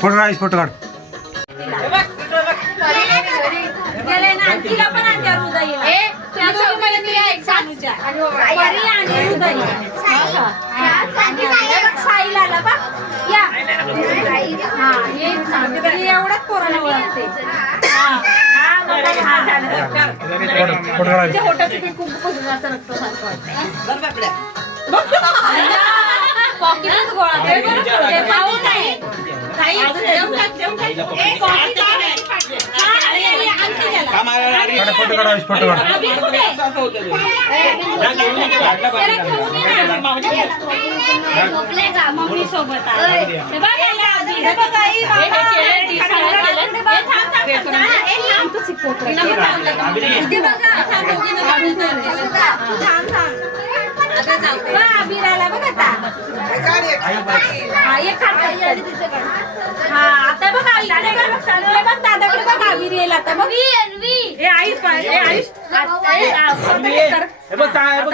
Photo काढ, photo काढ. एवढाच पोरांना ओळखते. पॉकेटच गोळा पाहून आहे. फोटो काढा, फोटो काढ. मम्मी सोबत अभिराला बघ आता. हा आता बघ दादाकडे बघ अभिर येईल आता बघ.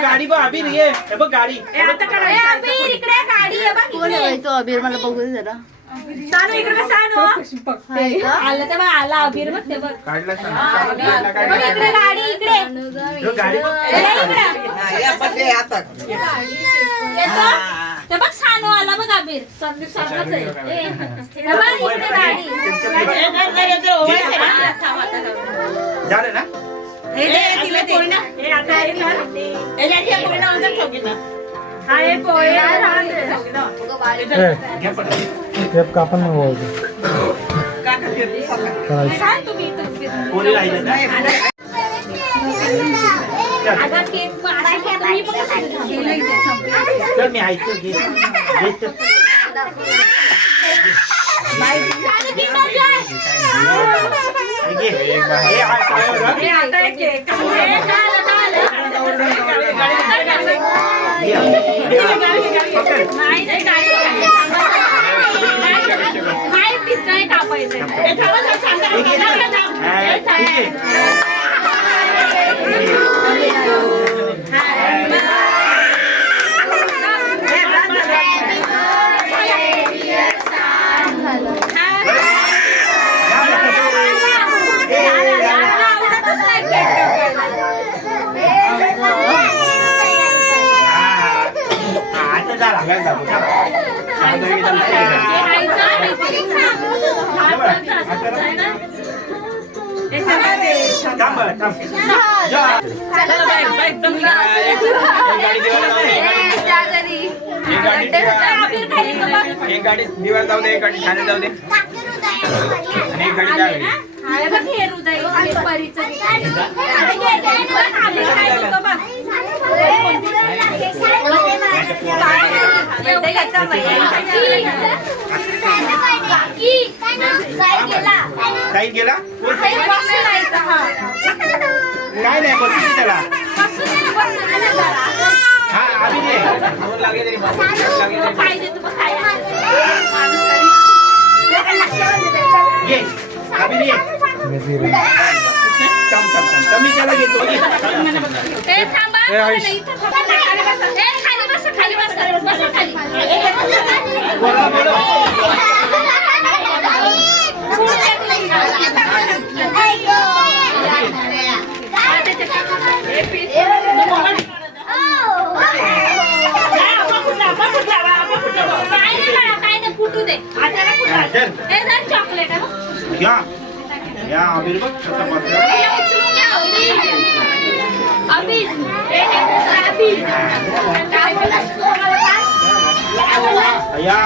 गाडी बघ अभिर ये बघ गाडी. अभिर इकडे गाडी आहे बघ. तो अभिर मला बघू दे जरा. सानू इकडे सानू आलं तर बघ आला अभिर बघ ते बघ. इकडे गाडी इकडे ते बघ सानू आला बघ अभिर. संदीप सारखाच आहे. इकडे गाडी झालं ना. कापण कोणी राहिलं ना. चल मी ऐकतो घे. एक गाडी दिवाळ जाऊ दे, एक गाडी ठाणे जाऊ दे, आणि एक गाडी काही गेला काय नाही बसू त्याला. हा आम्ही ये आम्ही ये कमी त्याला घेतो. चॉकलेट या अभिर बघ कसा बसला. या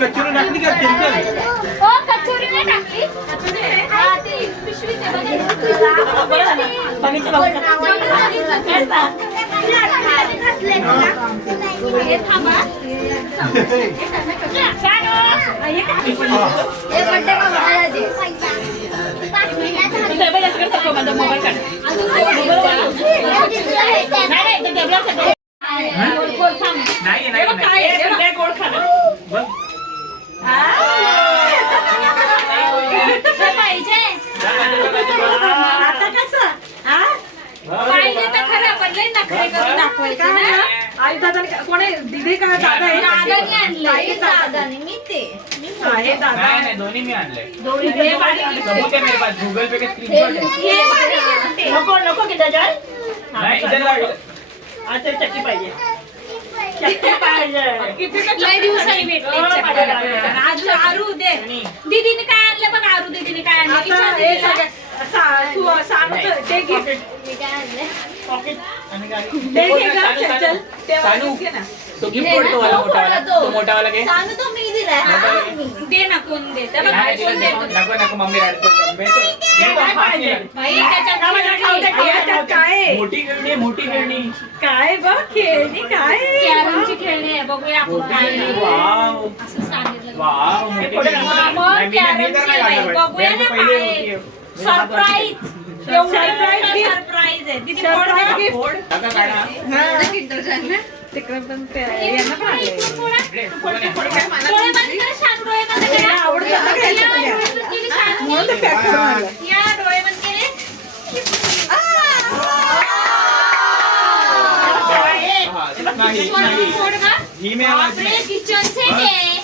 कचोरी टाकली का. हो कचोरी नाही टाकली. ती पिशवी आता कसं पाहिजे तर खरं पण लई नखरे करून दाखवायचे ना. आई दादा कोण आहे? दीदी का दादा आहे? दादाने आणलंय. हे दादा नाही दोन्ही मी आणले हे भारी gift आहे. मेरे पास गूगल पे का स्क्रीनशॉट है हे भारी gift आहे. नको की त्याच्या नाही इधर लाव. आता चक्की पाहिजे. चक्की पाहिजे. लय दिवसांनी भेटले आज आरू दे. दीदीने काय आणलं बघ. आरू दीदीने काय आणलं आता विचार हे दीदीला. सगळं तू सांगतो ते गिफ्ट पॉकेट आणि गाडी ते घे का चल ते सानू. घे ना. तो गिफ्ट कोड तो वाला मोठा वाला तो मोठा वाला घे दे ना कोण दे त्या बघ नाही, कोण देतो. नको नको मम्मी राहते काय पाहिजे? बाई त्याच्यात याच्यात काय आहे? मोठी खेळणी मोठी खेळणी काय बघ खेळणी काय आहे? कॅरमची खेळणी आहे. बघूया आपण काय आहे. वाव असं सांगितलं. वाव मोठी पुढे खेळणी. घाल. मग नाही, मी तर कॅरमची नाही आहे. काढलं बाई. बघूया ना पहिले काय मोठी आहे. आहे. Surprise Surprise gift. सरप्राईज आहे. दीदी Surprise फोड ना. gift. फोड. नका काढा. तिकडे पण ते यांना पण आणलंय. इकडे, कोण आहे? डोळे बंद कर, शांत डोळे बंद कर. तिला आवडतं ना खायचं या, तुला. दीदी शांत. म्हणून ते पॅक करून आणलं. या, डोळे बंद केले. हा, नाही नाही फोड ना. ही मी बापरे, किचन सेट आहे.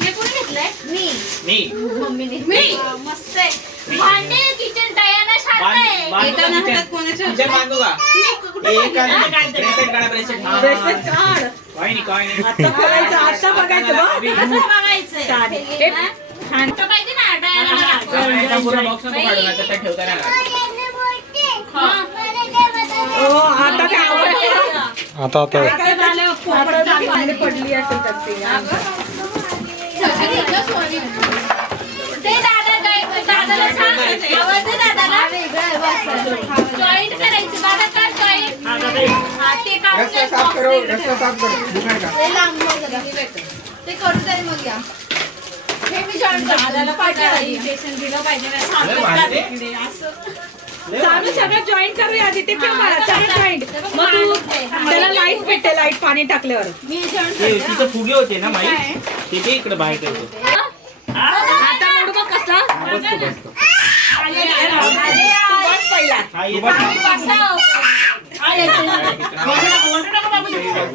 हे कोणी घेतलंय? मी मस्त आहे. भांडे किचन डायना शांत आहे. किचन बांधू का एक ब्रेसलेट काढा ब्रेसलेट Bracelet काढ. काय नाही आता बघायचं आता बघायचं बघ. असं बघायचंय. छान. हे ना? मोठं पाहिजे ना डायना. पूर्ण बॉक्स नको काढू ना त्यात ठेवता नाही आला. हो आता काय आवडतं? आता आता काय झालं? पोपट चांगली पडली असेल तर ती. ते दादाला सांग. आवाज दे दादाला. जॉईंट करायचं. दादा का जॉईंट? हा, ते काढून रस्ता एक साफ box करो दे. रस्ता साफ करो दुकान का दादाला पाहिजे invitation दिलं पाहिजे ना. सांगतो का तिकडे असं. चालू सगळं जॉईन करूया आधी ते ठेव मला सगळं जॉईंट मग तू त्याला लाईट भेटेल लाईट पाणी टाकल्यावर तिथं फुगे होते ना माई ते इकडे बाहेर ठेवतो आता मोड बघ कसला बस पहिला बसाव.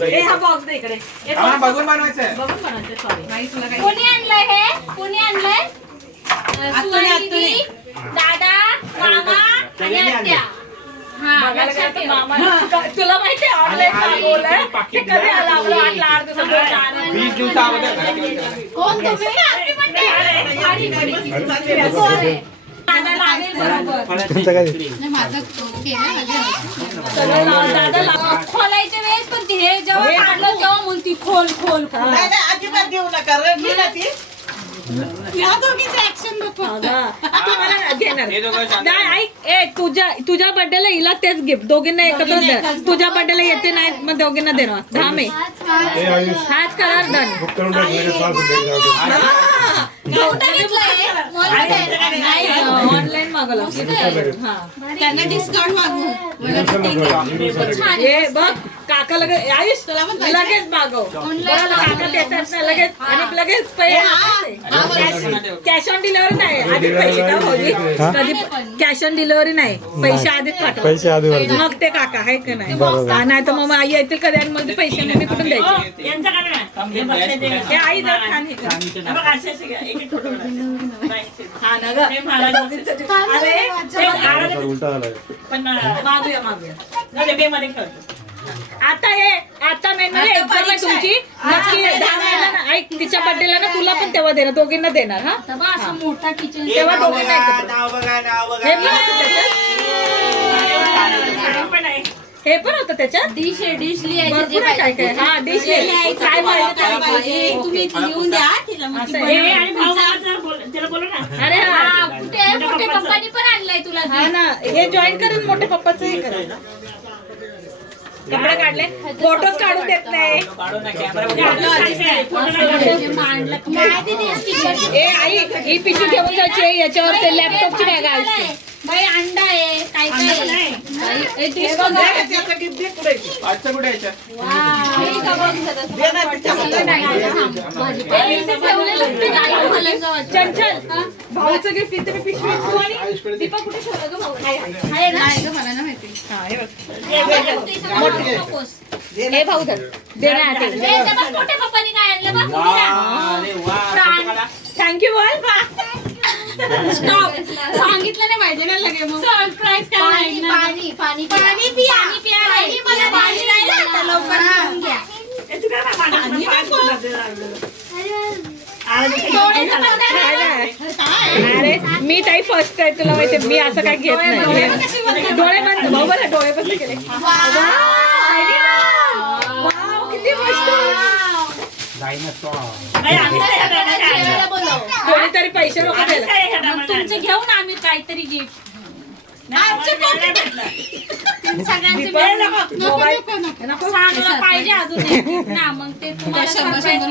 हे हा बॉक्स दे इकडे बघून बनवायचं कोणी आणलंय हे? कोणी आणलंय? सुहानी दीदी, दादा, मामा आणि आत्या. हा, लक्षात ठेव. तुला माहिती आहे ऑनलाईन मागवलंय ते कधी आलं आपलं 8 दिवसात 20 दिवसा अगोदर दादा लागेल बरोबर. तुमचं काय खोलायच्या वेळेस पण ती हे जेव्हा काढलं तेव्हा म्हणती खोल खोल खोल. अजिबात देऊ नका ती या दोघीचं ऍक्शन नको मला घेणार हे दोघं शांत नाही ऐक ए तुझ्या बर्थडेला हिला तेच गिफ्ट दोघींना एकत्र देणार तुझ्या बर्थडेला येते नाही मग दोघींना देणार 10 मे हाच करार डन बुक करून टाकलं की चालतं भेट जाऊ दे. कुठं घेतलंय? नाही ऑनलाईन मागवलं त्यांना डिस्काउंट मागू छान. हे बघ काका लगेच आयुष लगेच मागव बरं, काका देतात ना लगेच आणि लगेच कॅश ऑन डिलिव्हरी नाही आधी पैसे का भाऊजी कधी कॅश ऑन डिलिव्हरी नाही पैसे आधीच पाठव पैसे आधी भरायचे. मग ते काका आहे का नाही बरोबर. हा, नाही तर मग आई येतील कधी आणि मग ते पैसे नाही मी कुठून द्यायचे हे आई जर छान हे कर. हा ना ग अरे तर उलटा झालाय. मागूया आता मेन मध्ये एक्झाम आहे तुमची नक्की 10 मेला ना ऐक तिच्या बर्थडेला ना तुला पण तेव्हा देणार दोघींना देणार हा आता बघ असं मोठा किचन. तेव्हा दोघींना एकत्र. हे पण होतं त्याच्यात हे पण होतं त्याच्यात डिश लिहायचं भरपूर आहे काय काय हा डिश काय पाहिजे तुम्ही लिहून द्या तिला मग ती असं बनवून आहे. पिझ्झा. अरे हा कुठे मोठे पप्पानी पण आणलंय तुला हा ना हे जॉईन करून मोठ्या पप्पाचं हे कर कपडे काढले फोटोज काढून देत नाही मांडलं. ए आई ही पिशवी घेऊन जायची याच्यावर ते लॅपटॉपची बॅग आहे बाई अंडा आहे काय काय आजचं कुठे याच्यात चंचल भाऊचं गिफ्ट इथे मी पिशवीत ठेवू आणि दीपा कुठे ठेवलं गं भाऊ? आहे ना? हे भाऊ धर दे ना ते मोठ्या पप्पानी काय आणलं बघ थँक्यू बोल सांगितलं नाही पाहिजे ना लगे मग सरप्राईज काय पाणी पाणी पाणी पाणी पिया पाणी मला पाणी नाही आता लवकर पिऊन घ्या. अरे मी ताई फर्स्ट आहे तुला माहिती मी असं काय घेत नाही डोळे बंद भाऊ बरं डोळे बंद केले वाव, किती मस्त कोणीतरी पैसे लोक मग तुमचे घेऊन आम्ही काहीतरी गिफ्ट सगळ्यांचे चांगलं पाहिजे अजून एक gift ना मग ते तुम्हाला surprise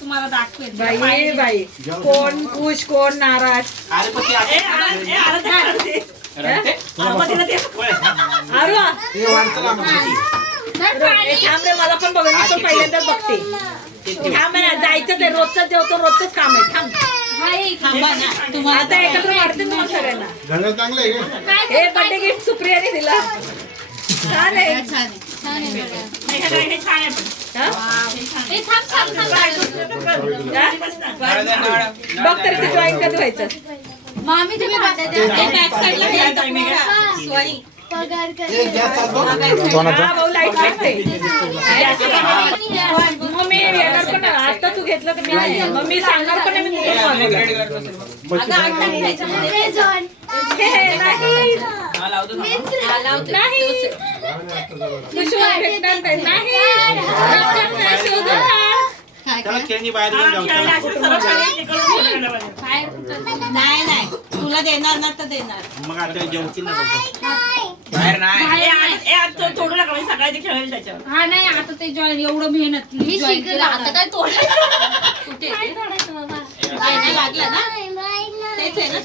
तुम्हाला दाखवेल बाई बाई कोण खुश कोण नाराज अरे वा. थांब रे मला पण बघ मी पण पहिल्यांदाच बघते थांब ना जायचं ते रोजचं जेवतो रोजच काम आहे थांब आता एकत्र वाढते तुम्हाला सगळ्यांना चांगलं आहे का? हे बर्थडे गिफ्ट सुप्रियाने दिला छान आहे हा? बघ तरी ते ड्रॉइंग कधी व्हायचं मामी तुम्ही हा भाऊ लाईट लागते मग मी येणार पण नाही. आता तू घेतलं तर मी नाही मग मी सांगणार पण नाही मी कुठून मागवलं. हे, नाही नाही विश्वास भेटणार नाही. नाही भेटणार नाही शोधा. नाही नाही तुला देणार ना तर देणार मग आता जेवतील ना बाहेर नाही हा नाही आता ते जॉईन एवढं मेहनत मी शिकलं आता काय कुठे लागला ना तेच आहे ना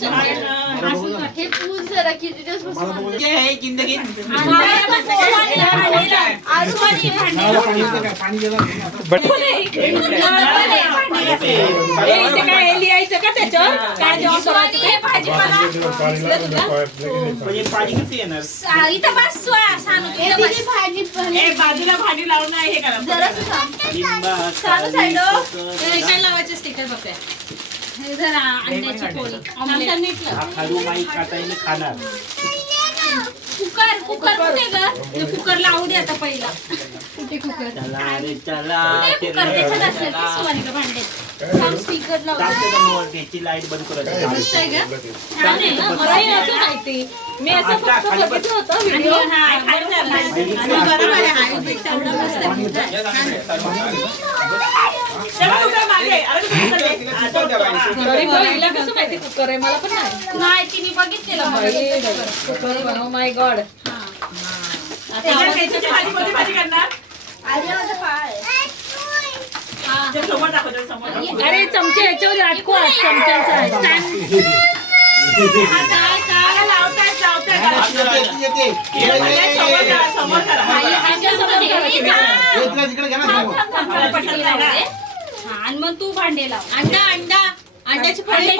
हे पूज जरा किती दिवस हे जिंदगी इथे काय हे लिहायचं का त्याच्यावर काय जेवण करायचं ते? पाणी किती येणार इथं बस सांगू बाजूला भाजी लावून हे करा काय लावायचे स्टिकर बघा हे जरा अंड्याची पोळी खाणार कुकर कुकर कुठे ग कुकर लावू दे आता पहिला कुठे कुकर चला रे कुठे कुकर त्याच्यात असेल की सुवानिका भांडे स्पीकर लावू त्याची लाईट बंद करत मस्त आहे ग छान आहे ना मलाही असं माहिती मी असं फक्त बघितलं होतं व्हिडिओ तरी पण हिला कसं माहिती कुकर आहे मला पण नाही नाही तिने बघितलेलं कुकर बनव माय गॉड अरे चमचे याच्यावर अटकू चमच्यांचा आणि मग तू भांडे लाव अंड्याची पोळी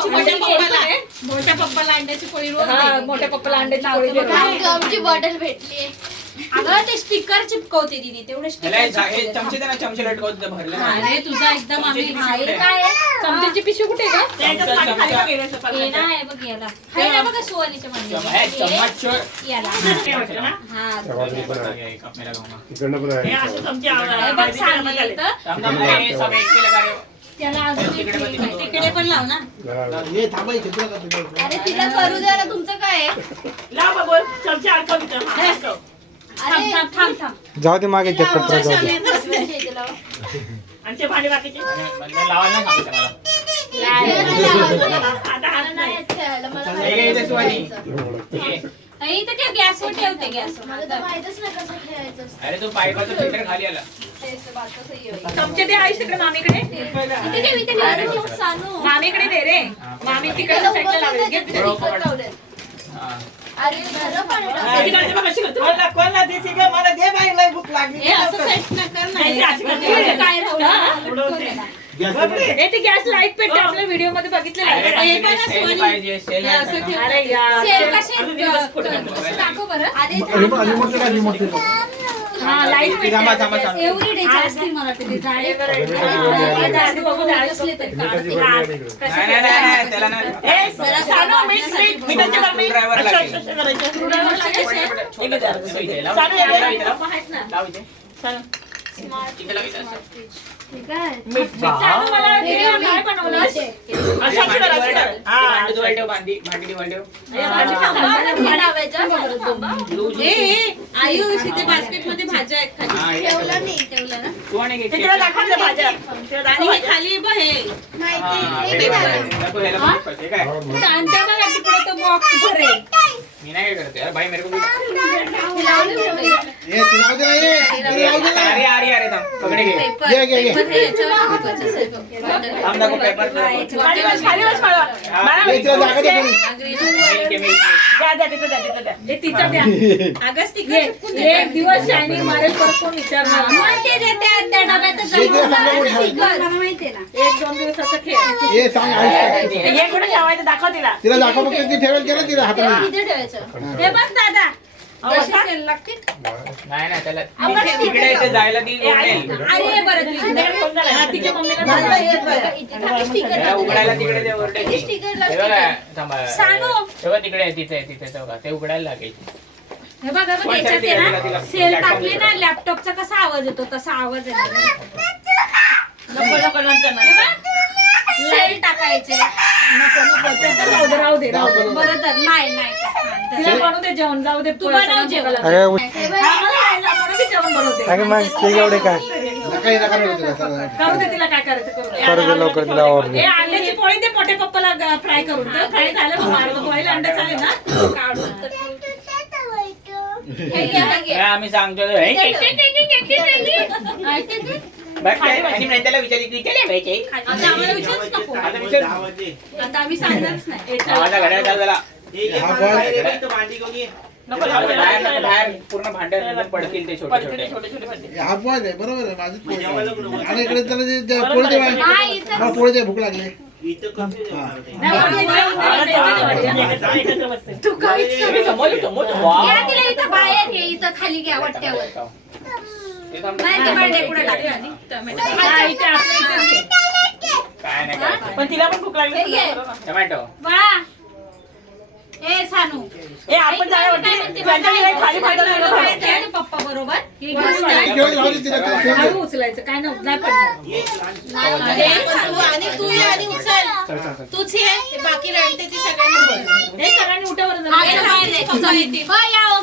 मोठ्या पप्पाला अंड्याची पोळी रोज हा मोठ्या पप्पाला अंड्याची पोळी दे. आमची बॉटल भेटली अगं ते स्टिकर चिपकवते दिदी तेवढे चमचे दे ना चमचे लटकवत भरले अरे तुझा एकदम आम्ही काय चमच्याची पिशवी कुठे का हे नाही बघ याला हे ना बघा सुवानीच्या चम्मच याला हा इकडनं पण आहे हे बघ सांगितलं इथं. त्याला अजून एक तिकडे पण लाव ना अरे तिला करू द्या ना तुमचं काय आहे? अरे थांब जाऊ दे मागे ते कपडा जाऊ दे आमचे भांडे बाकीचे लावायला सांगते मला इथं ठेव गॅसवर ठेवते गॅसवर अरे तो पाईपाचं फिल्टर खाली आला चमचे दे आईस तिकडे मामीकडे इथे ठेव सानू मामीकडे दे रे मामी तिकडे साईडला लावेल घे तिकडे. त्याची काळजी बघ कशी करतो. कोणला देते का? मला दे बाई, लय भूक लागली. हे असं सेट न कर ना. नाही, ती अशी करते. काय राहू हे ती गॅस लाईट पेटते आपल्या व्हिडिओ मध्ये बघितलेलं अरे, आहे. पण तिथे सेल पाहिजे, सेल हे आहे असं ना. ठेव. अरे यार. सेल कसे अजून दिवस पुढे जातो. टाकू बरं रिमोट हा, लाईट पेटते. थांबा, थांबा, थांबा. एवढी डेचा असतील मला वाटतं ते जाडे जास्त बघू द्या. असले तर नाही, नाही, नाही, त्याला नाही. ए, सानू, मीठ, मिठाची कमी. Screwdriver लागेल. असं करायचं. Screwdriver लागायचं. छोटा इथे इथे लाव. सानू, लाव हे इथे, लाव. आहेत ना. लाव इथे. सानू. इथे लाव, इथे लाव. सानू, मला ते काय बनवलंस? अशा अशी कर, अशी कर. हा. भांडी धुवायला ठेव, भांडी धुवायला ठेव. हे भाजी थांबा. आयुष इथे बास्केट मध्ये भाज्या आहेत खाली. हा, इथे ठेव. तू आणि घे. ते तिला दाखव ना भाज्या. तिला दाखव आणि हे भाज्या. खाली बघ हे. हा, हे बघ, नको, ह्याला पण पैसे काय? आणता बघा तिकडे तो बॉक्स भरेल मी नाही काय करते. अरे भाई मेरे को भी- ये तू लावू दे ना, ये लावू दे ना. अरे थांब. पकडे घे. घे. थांब नको पेपर. खाली बस, खाली बस मला. मला ये तुला जागा दे कोणी. द्या, द्या, तिथं द्या, तिथं द्या. हे तिचं द्या. अगं sticker ये, चिपकून दे. एक दिवस शायनिंग मारेल परत कोण विचारणार नाही. मग ते देते त्या डब्यात ये तुला सांगा कोणी खाली. मला माहितीये ना एक दोन दिवसाचा खेळ. ये सांग आयुष. हे कुठे ठेवायचं दाखव तिला. तिला दाखव फक्त ती ठेवेल केलं तिला हातामध्ये. इथे ठेवायचं हे बघ दादा कशी सेल लागते नाही ना त्याला तिकडे इथे जायला ती ओढेल. अरे बरं तिकडे हा, तिच्या मम्मीला सांगा. त्याला उघडायला तिकडे ते ओरडेल. हे बघा, थांबा. सानू. हे बघा तिकडे आहे, तिथे बघा ते उघडायला लागेल. हे बघा बघ याच्यात आहे ना सेल टाकली ना लॅपटॉपचा कसा आवाज येतो तसा आवाज येतो नको, नको, नंतर, नंतर. सेल टाकायचे नको, नको. त्याचं राहू दे, राहू दे, राहू दे. बरं तर नाही तिला बनवू दे जेवण, जाऊ दे. तू बनव जेवण. अगं आम्हाला खायला बनवू दे, जेवण बनवते. अगं मग ते एवढे काय नका रडू तिला चला. करू दे तिला काय करायचं करू दे. करू दे लवकर तिला आवडलं. हे अंड्याची पोळी दे मोठ्या पप्पाला फ्राय करून दे. फ्राय झालं मग मारलं बॉईल अंडा चालेल ना. काढून हे घे, हे घे. हे आम्ही सांगतो हे घे. बघ काय, आणि मी त्याला विचारली की किती द्यायचे? आता आम्हाला विचारूच नको. आता विचार. आता आम्ही सांगणारच नाही. माझ्या घड्याळ चालू झाला. हा बॉल. नको, बाहेर पूर्ण भांडे पडतील ते छोटे पडते छोटे. छोटे छोटे पडते. हा बॉल आहे बरोबर आहे माझं पोळी आहे. आणि इकडे त्याला जे पोळी दे बाई. हा, इथं. मला पोळी दे भूक लागली. नाही, तू काहीच घ्या तिला इथं बाहेर घे इथं खाली घ्या वट्ट्यावर ते थांब. नाही ते भांडे पुढे टाक काय नाही काय. पण तिला पण भूक लागली. हे घे. टोमॅटो. बाळा ए सानू ए, आपण जाऊया वरती. त्यांच्या घरी खाली पाहिजे. पप्पा बरोबर घेऊन जाऊ दे तिला तिला ठेवून दे. हळू उचलायचं काय नाही पडणार. आणि तू ये आणि उचल. तूच ये. ते बाकी रडते ती सगळ्यांना बोल. हे सगळ्यांनी उठावर बाहेर जायचं. बा, या हो.